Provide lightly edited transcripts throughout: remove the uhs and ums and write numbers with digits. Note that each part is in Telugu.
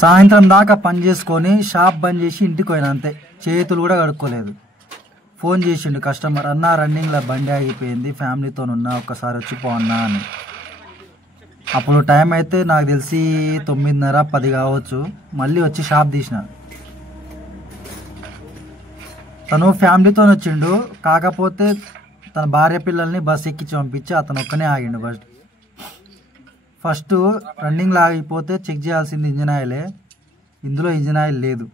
సాయంత్రం దాకా పని చేసుకొని షాప్ బంద్ చేసి ఇంటికి పోయినా అంతే, చేతులు కూడా కడుక్కోలేదు. ఫోన్ చేసిండు కస్టమర్, అన్నా రన్నింగ్లో బండి ఆగిపోయింది, ఫ్యామిలీతో ఉన్నా, ఒక్కసారి వచ్చిపో అన్నా అని. అప్పుడు టైం అయితే నాకు తెలిసి 9:30 10 కావచ్చు. మళ్ళీ వచ్చి షాప్ తీసిన. తను ఫ్యామిలీతో వచ్చిండు, కాకపోతే తన భార్య పిల్లల్ని బస్ ఎక్కించి పంపించి అతను ఒక్కనే ఆగిండు. ఫస్ట్ రన్నింగ్లో ఆగిపోతే చెక్ చేయాల్సింది ఇంజిన్ ఆయిలే. ఇందులో ఇంజిన్ ఆయిల్ లేదు.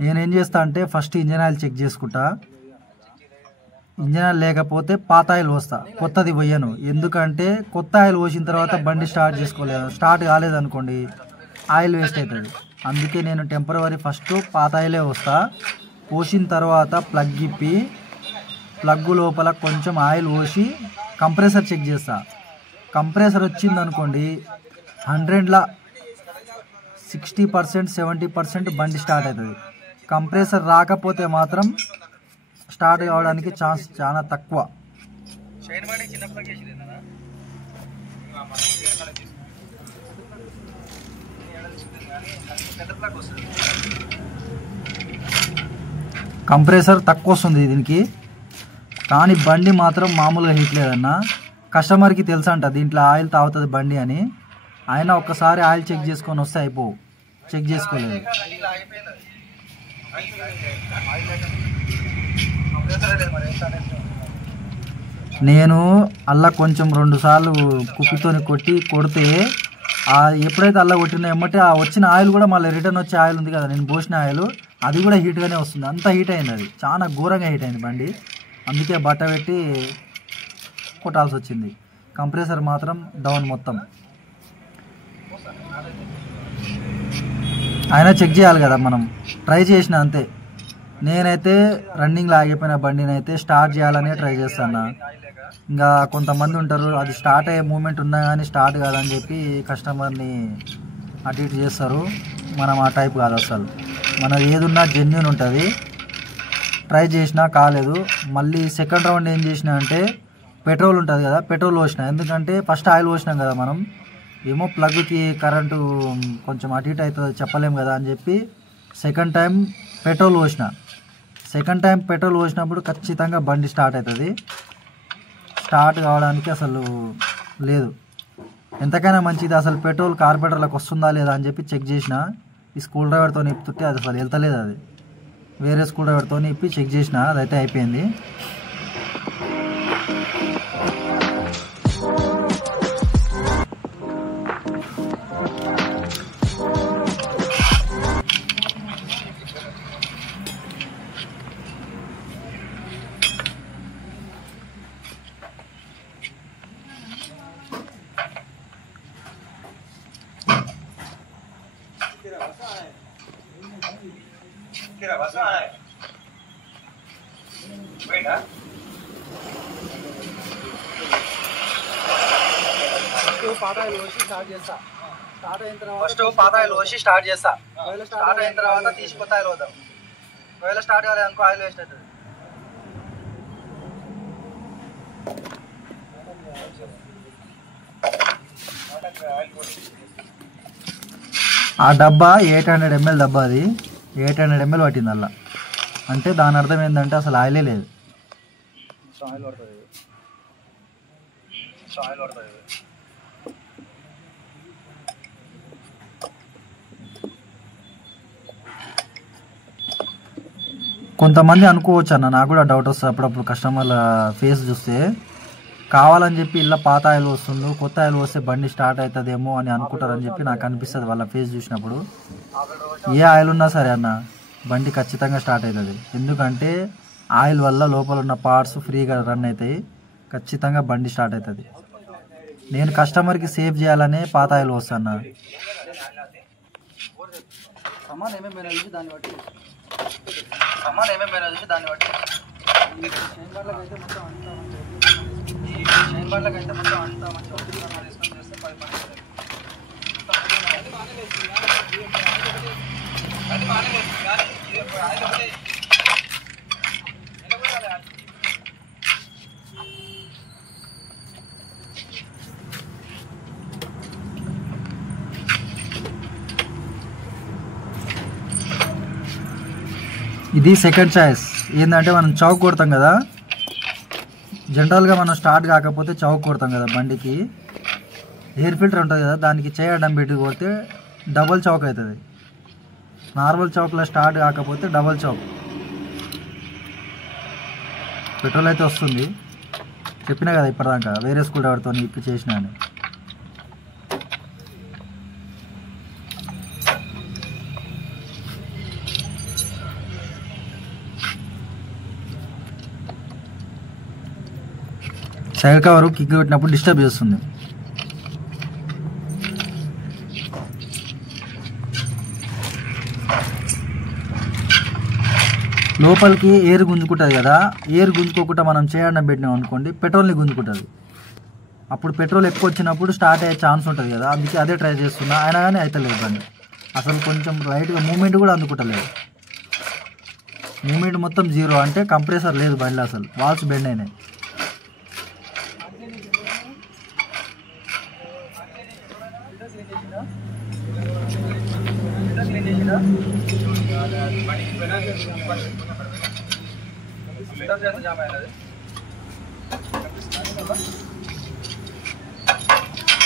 నేనేం చేస్తా అంటే ఫస్ట్ ఇంజిన్ ఆయిల్ చెక్ చేసుకుంటా. ఇంజిన్ ఆయిల్ లేకపోతే పాత ఆయిల్ పోస్తా, కొత్తది పోయాను. ఎందుకంటే కొత్త ఆయిల్ పోసిన తర్వాత బండి స్టార్ట్ కాలేదనుకోండి, ఆయిల్ వేస్ట్ అవుతుంది. అందుకే నేను టెంపరవరీ ఫస్ట్ పాత ఆయిలే పోస్తా. పోసిన తర్వాత ప్లగ్ ఇప్పి ప్లగ్ లోపల కొంచెం ఆయిల్ పోసి కంప్రెసర్ చెక్ చేస్తా. కంప్రెసర్ వచ్చింది అనుకోండి, 100లో 60% 70% బండి స్టార్ట్ అవుతుంది. కంప్రెసర్ రాకపోతే మాత్రం స్టార్ట్ కావడానికి ఛాన్స్ చాలా తక్కువ. కంప్రెసర్ తక్కువ వస్తుంది దీనికి, కానీ బండి మాత్రం మామూలుగా హీట్ లేదన్న. కస్టమర్కి తెలుసంట దీంట్లో ఆయిల్ తాగుతుంది బండి అని. ఆయన ఒక్కసారి ఆయిల్ చెక్ చేసుకొని వస్తే అయిపోవు, చెక్ చేసుకోలేదు. నేను అల్లా కొంచెం 2 సార్లు కుప్పితో కొడితే ఎప్పుడైతే అల్లా కొట్టినా ఎమ్మటే ఆ వచ్చిన ఆయిల్ కూడా మళ్ళీ రిటర్న్ వచ్చే ఆయిల్ ఉంది కదా, నేను పోసిన ఆయిల్, అది కూడా హీట్గానే వస్తుంది. అంత హీట్ అయింది, అది చాలా ఘోరంగా హీట్ అయింది బండి. అందుకే బట్ట పెట్టి కొట్టాల్సి వచ్చింది. కంప్రెసర్ మాత్రం డౌన్ మొత్తం. అయినా చెక్ చేయాలి కదా మనం, ట్రై చేసిన అంతే. నేనైతే రన్నింగ్లో ఆగిపోయిన బండిని అయితే స్టార్ట్ చేయాలనే ట్రై చేస్తాను. ఇంకా కొంతమంది ఉంటారు, అది స్టార్ట్ అయ్యే మూమెంట్ ఉన్నా కానీ స్టార్ట్ కాదని చెప్పి కస్టమర్ని అటు ఇటు చేస్తారు. మనం ఆ టైప్ కాదు అసలు. మనది ఏదున్నా జెన్యూన్ ఉంటుంది. ట్రై చేసినా కాలేదు. మళ్ళీ సెకండ్ రౌండ్ ఏం చేసినా అంటే పెట్రోల్ ఉంటుంది కదా, పెట్రోల్ పోసిన. ఎందుకంటే ఫస్ట్ ఆయిల్ పోసినాం కదా మనం, ఏమో ప్లగ్కి కరెంటు కొంచెం అటు ఇటు అవుతుంది చెప్పలేం కదా అని చెప్పి సెకండ్ టైం పెట్రోల్ పోసిన. సెకండ్ టైం పెట్రోల్ పోసినప్పుడు ఖచ్చితంగా బండి స్టార్ట్ అవుతుంది. స్టార్ట్ కావడానికి అసలు లేదు. ఎంతకైనా మంచిది అసలు పెట్రోల్ కార్బొరేటర్లకు వస్తుందా లేదా అని చెప్పి చెక్ చేసిన. ఈ స్కూల్ డ్రైవర్తో ఇప్పుతుంటే అది అసలు వెళ్తలేదు. అది వేరే స్కూల్ డ్రైవర్తో ఇప్పి చెక్ చేసిన, అదైతే అయిపోయింది. పాత ఆయిల్ పోసి స్టార్ట్ చేస్తా. స్టార్ట్ అయిన తర్వాత తీసి కొత్త ఆయిల్ పోతాం. ఒకవేళ స్టార్ట్ కాలేదు అనుకో ఆయిల్ వేస్ట్ అవుతుంది. ఆ డబ్బా 800 ml డబ్బా, అది 800 ml పట్టింది అలా. అంటే దాని అర్థం ఏంటంటే అసలు ఆయిలే లేదు. ఆయిల్ పడుతుంది. కొంతమంది అనుకోవచ్చు అన్న, నాకు కూడా డౌట్ వస్తుంది అప్పుడప్పుడు కస్టమర్ల ఫేస్ చూస్తే. కావాలని చెప్పి ఇలా పాత ఆయిల్ వస్తుంది, కొత్త ఆయిల్ వస్తే బండి స్టార్ట్ అవుతుందేమో అని అనుకుంటారని చెప్పి నాకు అనిపిస్తుంది వాళ్ళ ఫేస్ చూసినప్పుడు. ఏ ఆయిల్ ఉన్నా సరే అన్న, బండి ఖచ్చితంగా స్టార్ట్ అవుతుంది. ఎందుకంటే ఆయిల్ వల్ల లోపల ఉన్న పార్ట్స్ ఫ్రీగా రన్ అవుతాయి. ఖచ్చితంగా బండి స్టార్ట్ అవుతుంది. నేను కస్టమర్కి సేవ్ చేయాలనే పాత ఆయిల్ వస్తాను. దాన్ని బట్టి షైన్ బార్లకు అయితే మొత్తం అంతా మంచిగా తీసుకొని చేస్తే 10 ఇది సెకండ్ చాయిస్ ఏంటంటే మనం చౌక్ కొడతాం కదా, జనరల్గా మనం స్టార్ట్ కాకపోతే చౌక్ కొడతాం కదా బండికి, ఎయిర్ ఫిల్టర్ ఉంటుంది కదా దానికి చేయడం పెట్టి కొడితే డబల్ చౌక్ అవుతుంది. నార్మల్ చౌక్లో స్టార్ట్ కాకపోతే డబల్ చౌక్. పెట్రోల్ అయితే వస్తుంది, చెప్పినా కదా ఇప్పటిదాకా వేరే స్కూల్ డ్రైవర్తో ఇప్పుడు చేసిన అని. సైడ్ కవర్ కిక్ కొట్టినప్పుడు డిస్టర్బ్ చేస్తుంది. లోపలికి ఎయిర్ గుంజుకుంటుంది కదా, ఎయిర్ గుంజుకోకుండా మనం చేయడం పెట్టినాం అనుకోండి పెట్రోల్ని గుంజుకుంటుంది. అప్పుడు పెట్రోల్ ఎక్కువ వచ్చినప్పుడు స్టార్ట్ అయ్యే ఛాన్స్ ఉంటుంది కదా, అందుకే అదే ట్రై చేస్తున్నా. అయినా కానీ అవుతలేదు బండి, అసలు కొంచెం రైట్గా మూమెంట్ కూడా అందుకుంటలేదు. మూమెంట్ మొత్తం జీరో, అంటే కంప్రెసర్ లేదు బండిలో, అసలు వాల్స్ బెండ్ అయినాయి.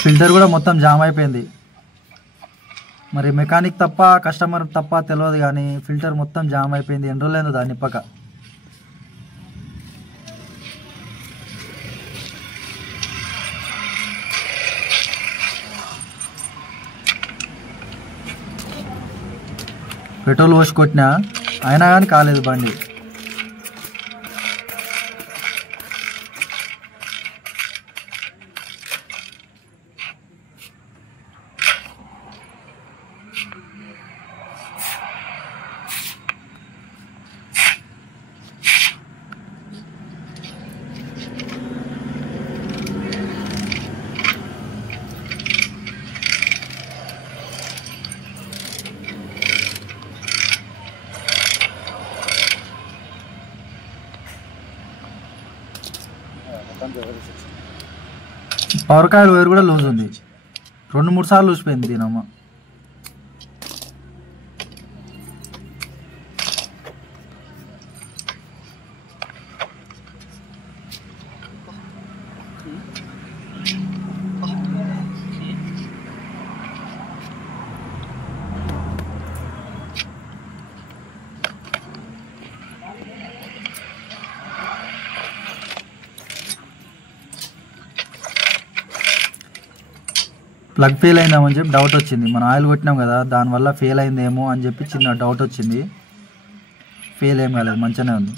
ఫిల్టర్ కూడా మొత్తం జామ్ అయిపోయింది. మరి మెకానిక్ తప్ప కస్టమర్ తప్ప తెలియదు కానీ ఫిల్టర్ మొత్తం జామ్ అయిపోయింది. ఎన్ని రోజులైందో దాన్ని నిప్పక. పెట్రోల్ పోసి కొట్టినా అయినా కానీ కాలేదు బండి. పవర్ కాయిల్ వైర్ కూడా లూజ్ ఉంది, 2-3 సార్లు లూసిపోయింది దీనమ్మ. ప్లగ్ ఫెయిల్ అయిందామని చెప్పి డౌట్ వచ్చింది. మనం ఆయిల్ కొట్టినాం కదా దానివల్ల ఫెయిల్ అయిందేమో అని చెప్పి చిన్న డౌట్ వచ్చింది. ఫెయిల్ ఏం కాలేదు, మంచిగానే ఉంది.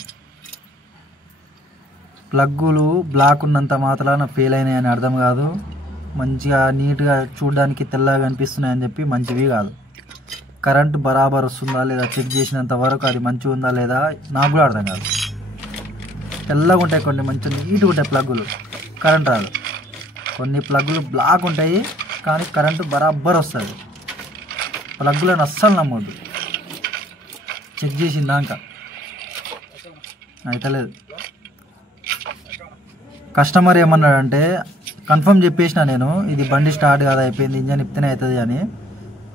ప్లగ్గులు బ్లాక్ ఉన్నంత మాత్రాన ఫెయిల్ అయినాయని అర్థం కాదు. మంచిగా నీట్గా చూడడానికి తెల్లగా కనిపిస్తున్నాయని చెప్పి మంచివి కాదు. కరెంట్ బరాబర్ వస్తుందా లేదా చెక్ చేసినంత వరకు అది మంచిగా ఉందా లేదా నాకు కూడా అర్థం కాదు. తెల్లగా ఉంటాయి కొన్ని, మంచిగా నీట్గా ఉంటాయి ప్లగ్గులు, కరెంట్ రాదు. కొన్ని ప్లగ్గులు బ్లాక్ ఉంటాయి కానీ కరెంటు బరాబర్ వస్తుంది. ప్లగ్గులను అస్సలు నమ్మొద్దు, చెక్ చేసిందాక అయితలేదు. కస్టమర్ ఏమన్నాడంటే కన్ఫర్మ్ చెప్పేసిన నేను, ఇది బండి స్టార్ట్ కాదు అయిపోయింది, ఇంజన్ ఇప్తేనే అవుతుంది అని.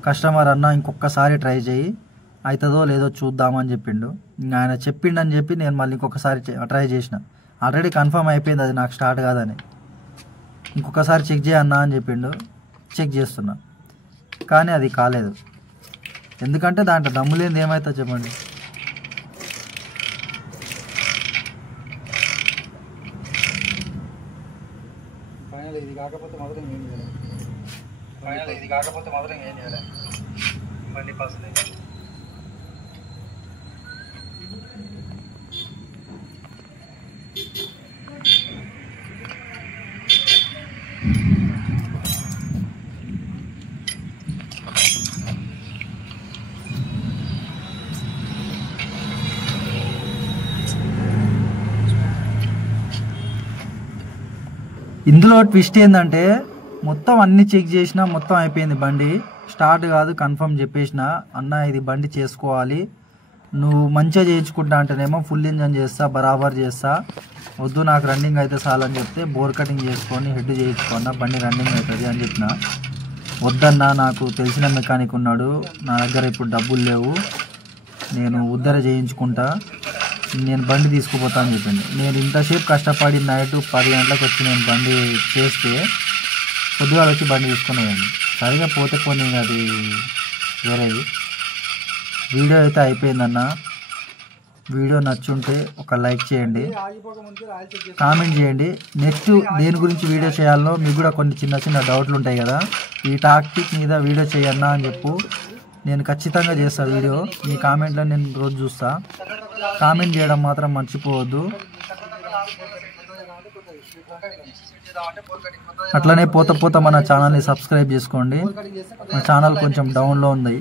కస్టమర్ అన్న ఇంకొకసారి ట్రై చేయి, అవుతుందో లేదో చూద్దామని చెప్పిండు. ఇంకా ఆయన చెప్పిండని చెప్పి నేను మళ్ళీ ఇంకొకసారి ట్రై చేసిన. ఆల్రెడీ కన్ఫర్మ్ అయిపోయింది అది నాకు స్టార్ట్ కాదని. ఇంకొకసారి చెక్ చేయన్నా అని చెప్పిండు, చెక్ చేస్తున్నా కానీ అది కాలేదు. ఎందుకంటే దాంట్లో దమ్ము లేనిది ఏమవుతుందో చెప్పండి. ఇది కాకపోతే మాత్రం ఏం చేయాలి, బండి పాస్ లేదు. ఇందులో ట్విస్ట్ ఏంటంటే మొత్తం అన్ని చెక్ చేసినా మొత్తం అయిపోయింది, బండి స్టార్ట్ కాదు కన్ఫర్మ్ చెప్పేసిన. అన్న ఇది బండి చేసుకోవాలి, నువ్వు మంచిగా చేయించుకుంటా అంటేనేమో ఫుల్ ఇంజన్ చేస్తా బరాబర్ చేస్తా, వద్దు నాకు రన్నింగ్ అయితే చాలని చెప్తే బోర్ కటింగ్ చేసుకొని హెడ్ చేయించుకున్నా బండి రన్నింగ్ అవుతుంది అని చెప్పిన. వద్దన్నా నాకు తెలిసిన మెకానిక్ ఉన్నాడు, నా దగ్గర ఇప్పుడు డబ్బులు లేవు, నేను ఉద్దర చేయించుకుంటా, నేను బండి తీసుకుపోతా అని చెప్పింది. నేను ఇంతసేపు కష్టపడి నైట్ 10 గంటలకు వచ్చి నేను బండి చేస్తే పొద్దుగా వచ్చి బండి తీసుకుని పోయింది. సరిగా పోతే పోనీ అది వేరేది. వీడియో అయితే అయిపోయిందన్న. వీడియో నచ్చుంటే ఒక లైక్ చేయండి, కామెంట్ చేయండి. నెక్స్ట్ దేని గురించి వీడియో చేయాలో మీకు కూడా కొన్ని చిన్న చిన్న డౌట్లు ఉంటాయి కదా, ఈ టాపిక్ మీద వీడియో చేయన్నా అని చెప్పు, నేను ఖచ్చితంగా చేస్తాను వీడియో. మీ కామెంట్లో నేను రోజు చూస్తా. కామెంట్ చేయడం మాత్రం మర్చిపోవద్దు. అట్లనే పోత మన ఛానల్ని సబ్స్క్రైబ్ చేసుకోండి. మా ఛానల్ కొంచెం డౌన్లో ఉంది.